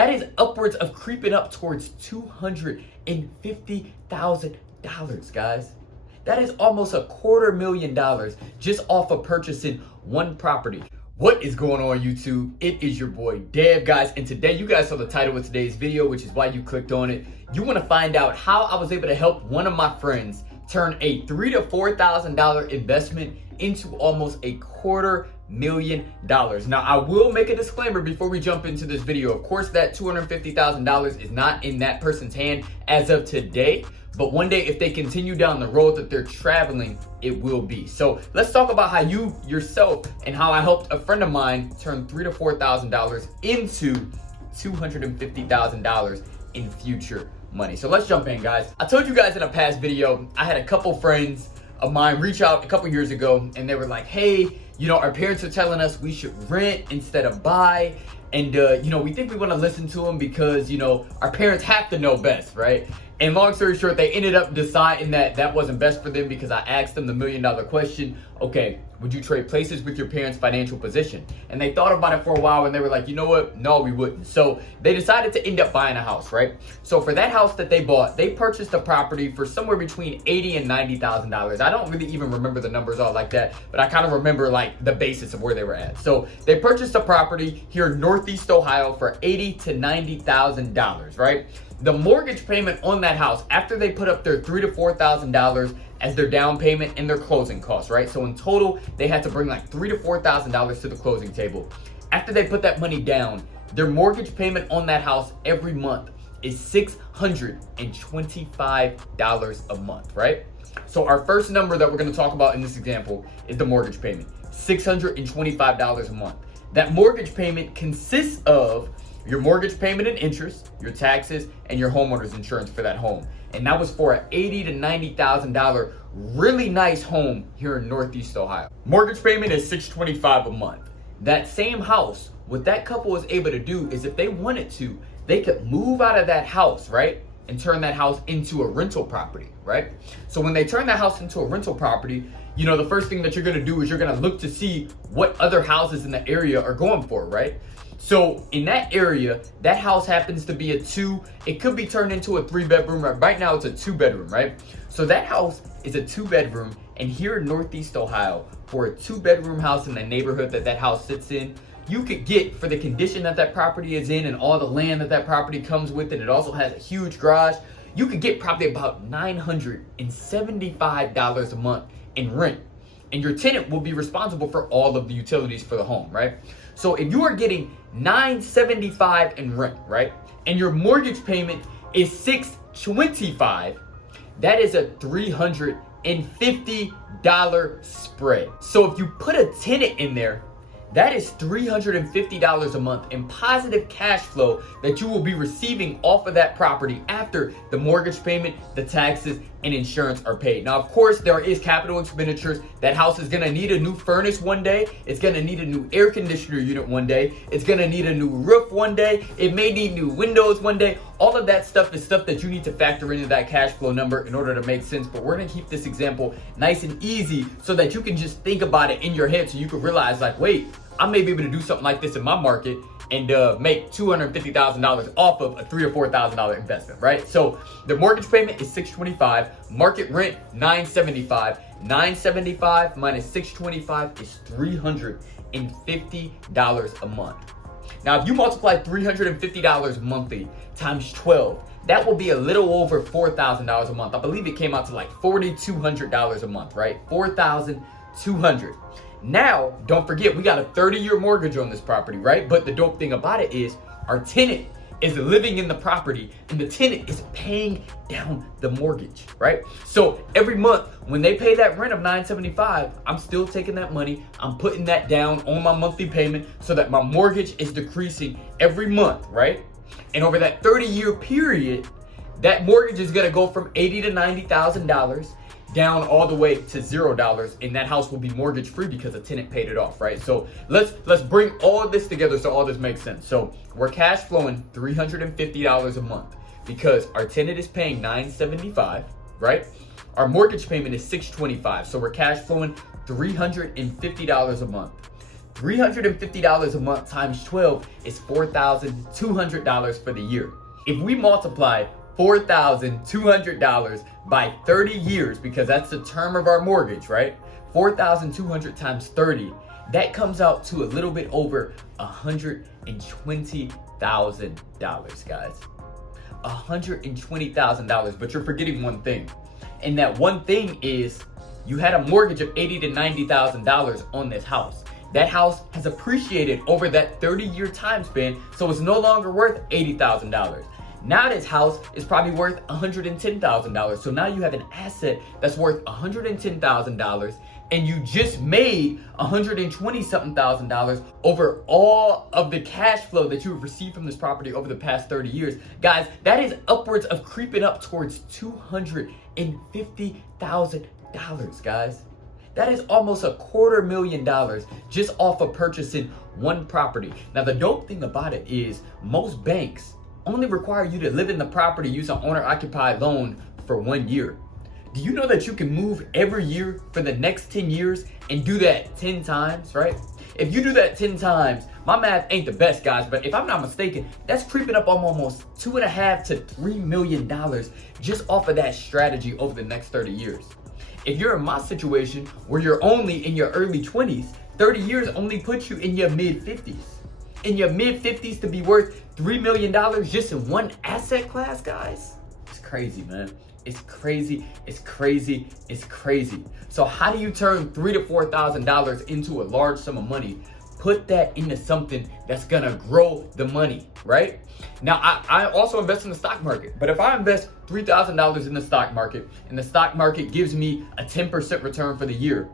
That is upwards of creeping up towards $250,000, guys. That is almost $250,000 just off of purchasing one property. What is going on, YouTube? It is your boy Dev, guys, and today you guys saw the title of today's video, which is why you clicked on it. You want to find out how I was able to help one of my friends turn a $3,000 to $4,000 investment into almost $250,000. Now, I will make a disclaimer before we jump into this video. Of course, that $250,000 is not in that person's hand as of today, but one day if they continue down the road that they're traveling, it will be. So let's talk about how you yourself and how I helped a friend of mine turn $3,000 to $4,000 into $250,000 in future money. So let's jump in, guys. I told you guys in a past video, I had a couple friends of mine reach out a couple years ago, and they were like, hey, you know, our parents are telling us we should rent instead of buy. And, you know, we think we want to listen to them because, you know, our parents have to know best, right? And long story short, they ended up deciding that that wasn't best for them because I asked them the $1 million question. Okay, would you trade places with your parents' financial position? And they thought about it for a while and they were like, you know what? No, we wouldn't. So they decided to end up buying a house, right? So for that house that they bought, they purchased a property for somewhere between $80,000 and $90,000. I don't really even remember the numbers all like that, but I kind of remember like the basis of where they were at. So they purchased a property here in Northeast Ohio for $80,000 to $90,000, right? The mortgage payment on that house, after they put up their $3,000 to $4,000 as their down payment and their closing costs, right? So in total, they had to bring like $3,000 to $4,000 to the closing table. After they put that money down, their mortgage payment on that house every month is $625 a month, right? So our first number that we're gonna talk about in this example is the mortgage payment, $625 a month. That mortgage payment consists of your mortgage payment and interest, your taxes, and your homeowner's insurance for that home. And that was for an $80,000 to $90,000 really nice home here in Northeast Ohio. Mortgage payment is $625 a month. That same house, what that couple was able to do is if they wanted to, they could move out of that house, right? And turn that house into a rental property, right? So when they turn that house into a rental property, you know, the first thing that you're gonna do is you're gonna look to see what other houses in the area are going for, right? So in that area, that house happens to be it could be turned into a 3-bedroom. Right now it's a 2-bedroom, right? So that house is a 2-bedroom, and here in Northeast Ohio, for a 2-bedroom house in the neighborhood that house sits in, you could get, for the condition that that property is in and all the land that property comes with, and it also has a huge garage, you could get probably about $975 a month in rent. And your tenant will be responsible for all of the utilities for the home, right? So if you are getting $975 in rent, right, and your mortgage payment is $625, that is a $350 spread. So if you put a tenant in there, that is $350 a month in positive cash flow that you will be receiving off of that property after the mortgage payment, the taxes, and insurance are paid. Now, of course, there is capital expenditures. That house is gonna need a new furnace one day. It's gonna need a new air conditioner unit one day. It's gonna need a new roof one day. It may need new windows one day. All of that stuff is stuff that you need to factor into that cash flow number in order to make sense. But we're gonna keep this example nice and easy so that you can just think about it in your head so you can realize like, wait, I may be able to do something like this in my market and make $250,000 off of a $3,000 or $4,000 investment, right? So the mortgage payment is $625, market rent $975, $975 minus $625 is $350 a month. Now, if you multiply $350 monthly times 12, that will be a little over $4,000 a month. I believe it came out to like $4,200 a month, right? $4,200. Now, don't forget, we got a 30-year mortgage on this property, right? But the dope thing about it is our tenant is living in the property and the tenant is paying down the mortgage, right? So every month when they pay that rent of $975, I'm still taking that money, I'm putting that down on my monthly payment so that my mortgage is decreasing every month, right? And over that 30-year period, that mortgage is gonna go from $80,000 to $90,000 down all the way to $0, and that house will be mortgage free because a tenant paid it off, right? So let's bring all of this together so all this makes sense. So we're cash flowing $350 a month because our tenant is paying $975, right? Our mortgage payment is $625, so we're cash flowing $350 a month. $350 a month times 12 is $4,200 for the year. If we multiply $4,200 by 30 years, because that's the term of our mortgage, right? 4,200 times 30, that comes out to a little bit over $120,000, guys. $120,000, but you're forgetting one thing. And that one thing is you had a mortgage of $80,000 to $90,000 on this house. That house has appreciated over that 30-year time span, so it's no longer worth $80,000. Now this house is probably worth $110,000. So now you have an asset that's worth $110,000, and you just made $120,000 over all of the cash flow that you have received from this property over the past 30 years. Guys, that is upwards of creeping up towards $250,000, guys. That is almost $250,000 just off of purchasing one property. Now, the dope thing about it is most banks only require you to live in the property, use an owner-occupied loan for 1 year. Do you know that you can move every year for the next 10 years and do that 10 times, right? If you do that 10 times, my math ain't the best, guys, but if I'm not mistaken, that's creeping up on almost $2.5 to $3 million just off of that strategy over the next 30 years. If you're in my situation where you're only in your early 20s, 30 years only puts you in your mid-50s. In your mid-50s to be worth $3 million just in one asset class, guys? It's crazy, man. It's crazy, it's crazy, it's crazy. So how do you turn $3,000 to $4,000 into a large sum of money? Put that into something that's gonna grow the money, right? Now, I also invest in the stock market, but if I invest $3,000 in the stock market and the stock market gives me a 10% return for the year,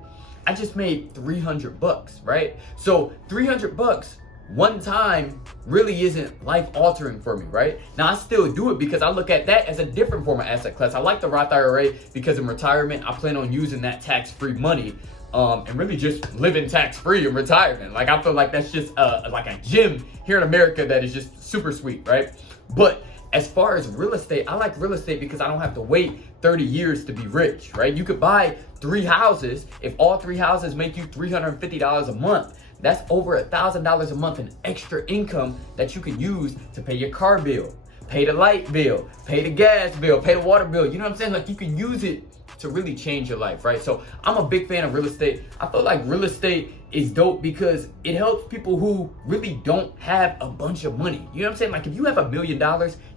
I just made $300, right? So $300 one time really isn't life altering for me, right? Now, I still do it because I look at that as a different form of asset class. I like the Roth IRA because in retirement, I plan on using that tax-free money and really just living tax-free in retirement. Like, I feel like that's just like a gem here in America that is just super sweet, right? But as far as real estate, I like real estate because I don't have to wait 30 years to be rich, right? You could buy 3 houses. If all 3 houses make you $350 a month, that's over $1,000 a month in extra income that you can use to pay your car bill, pay the light bill, pay the gas bill, pay the water bill. You know what I'm saying? Like, you can use it to really change your life, right? So I'm a big fan of real estate. I feel like real estate is dope because it helps people who really don't have a bunch of money. You know what I'm saying? Like, if you have $1 million,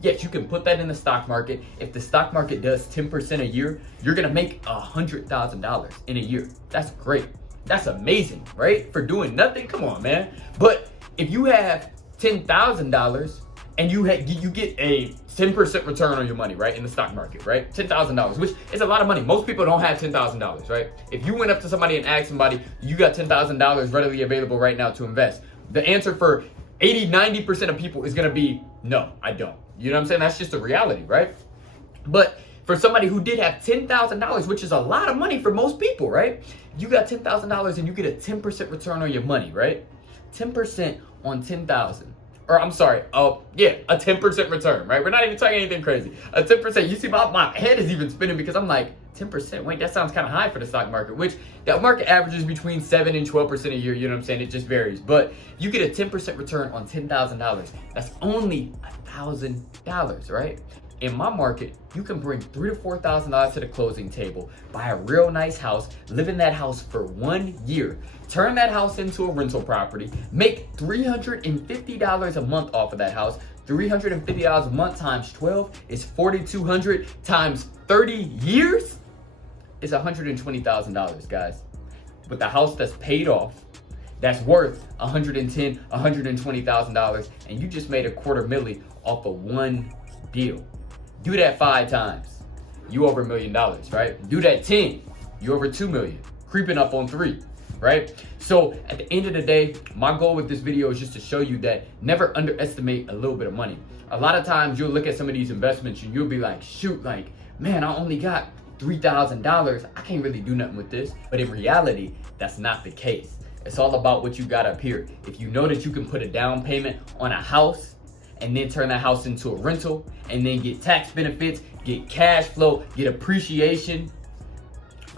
yes, you can put that in the stock market. If the stock market does 10% a year, you're gonna make $100,000 in a year. That's great. That's amazing, right? For doing nothing, come on, man. But if you have $10,000 and you get a 10% return on your money, right, in the stock market, right? $10,000, which is a lot of money. Most people don't have $10,000, right? If you went up to somebody and asked somebody, you got $10,000 readily available right now to invest, the answer for 80-90% of people is gonna be, no, I don't. You know what I'm saying? That's just a reality, right? But for somebody who did have $10,000, which is a lot of money for most people, right? You got $10,000 and you get a 10% return on your money, right? 10% on 10,000. Or I'm sorry, a 10% return, right? We're not even talking anything crazy. A 10%, you see my head is even spinning because I'm like, 10%, wait, that sounds kind of high for the stock market, which the market averages between 7 and 12% a year, you know what I'm saying? It just varies. But you get a 10% return on $10,000. That's only $1,000, right? In my market, you can bring $3,000 to $4,000 to the closing table, buy a real nice house, live in that house for 1 year, turn that house into a rental property, make $350 a month off of that house. $350 a month times 12 is $4,200 times 30 years is $120,000, guys. With the house that's paid off, that's worth $110,000, $120,000, and you just made $250,000 off of one deal. Do that 5 times, you over $1 million, right? Do that 10, you over $2 million, creeping up on 3, right? So at the end of the day, my goal with this video is just to show you that never underestimate a little bit of money. A lot of times you'll look at some of these investments and you'll be like, shoot, like, man, I only got $3,000. I can't really do nothing with this. But in reality, that's not the case. It's all about what you got up here. If you know that you can put a down payment on a house and then turn that house into a rental and then get tax benefits, get cash flow, get appreciation,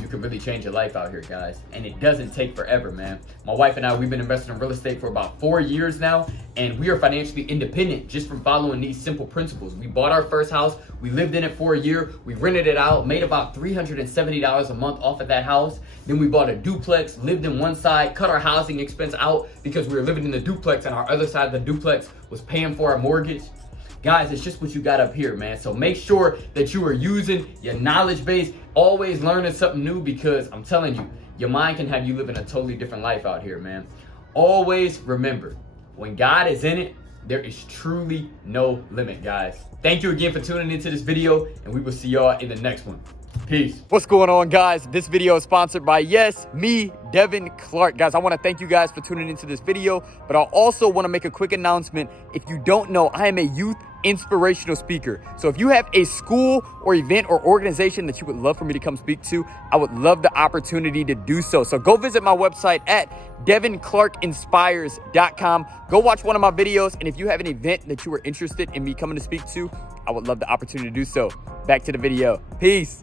you can really change your life out here, guys. And it doesn't take forever, man. My wife and I, we've been investing in real estate for about 4 years now, and we are financially independent just from following these simple principles. We bought our first house, we lived in it for a year, we rented it out, made about $370 a month off of that house. Then we bought a duplex, lived in one side, cut our housing expense out because we were living in the duplex and our other side of the duplex was paying for our mortgage. Guys, it's just what you got up here, man. So make sure that you are using your knowledge base, always learning something new, because I'm telling you, your mind can have you living a totally different life out here, man. Always remember, when God is in it, there is truly no limit, guys. Thank you again for tuning into this video, and we will see y'all in the next one. Peace. What's going on, guys? This video is sponsored by, yes, me, Devin Clark. Guys, I want to thank you guys for tuning into this video, but I also want to make a quick announcement. If you don't know, I am a youth inspirational speaker. So if you have a school or event or organization that you would love for me to come speak to, I would love the opportunity to do so. So go visit my website at devinclarkinspires.com. Go watch one of my videos. And if you have an event that you are interested in me coming to speak to, I would love the opportunity to do so. Back to the video. Peace.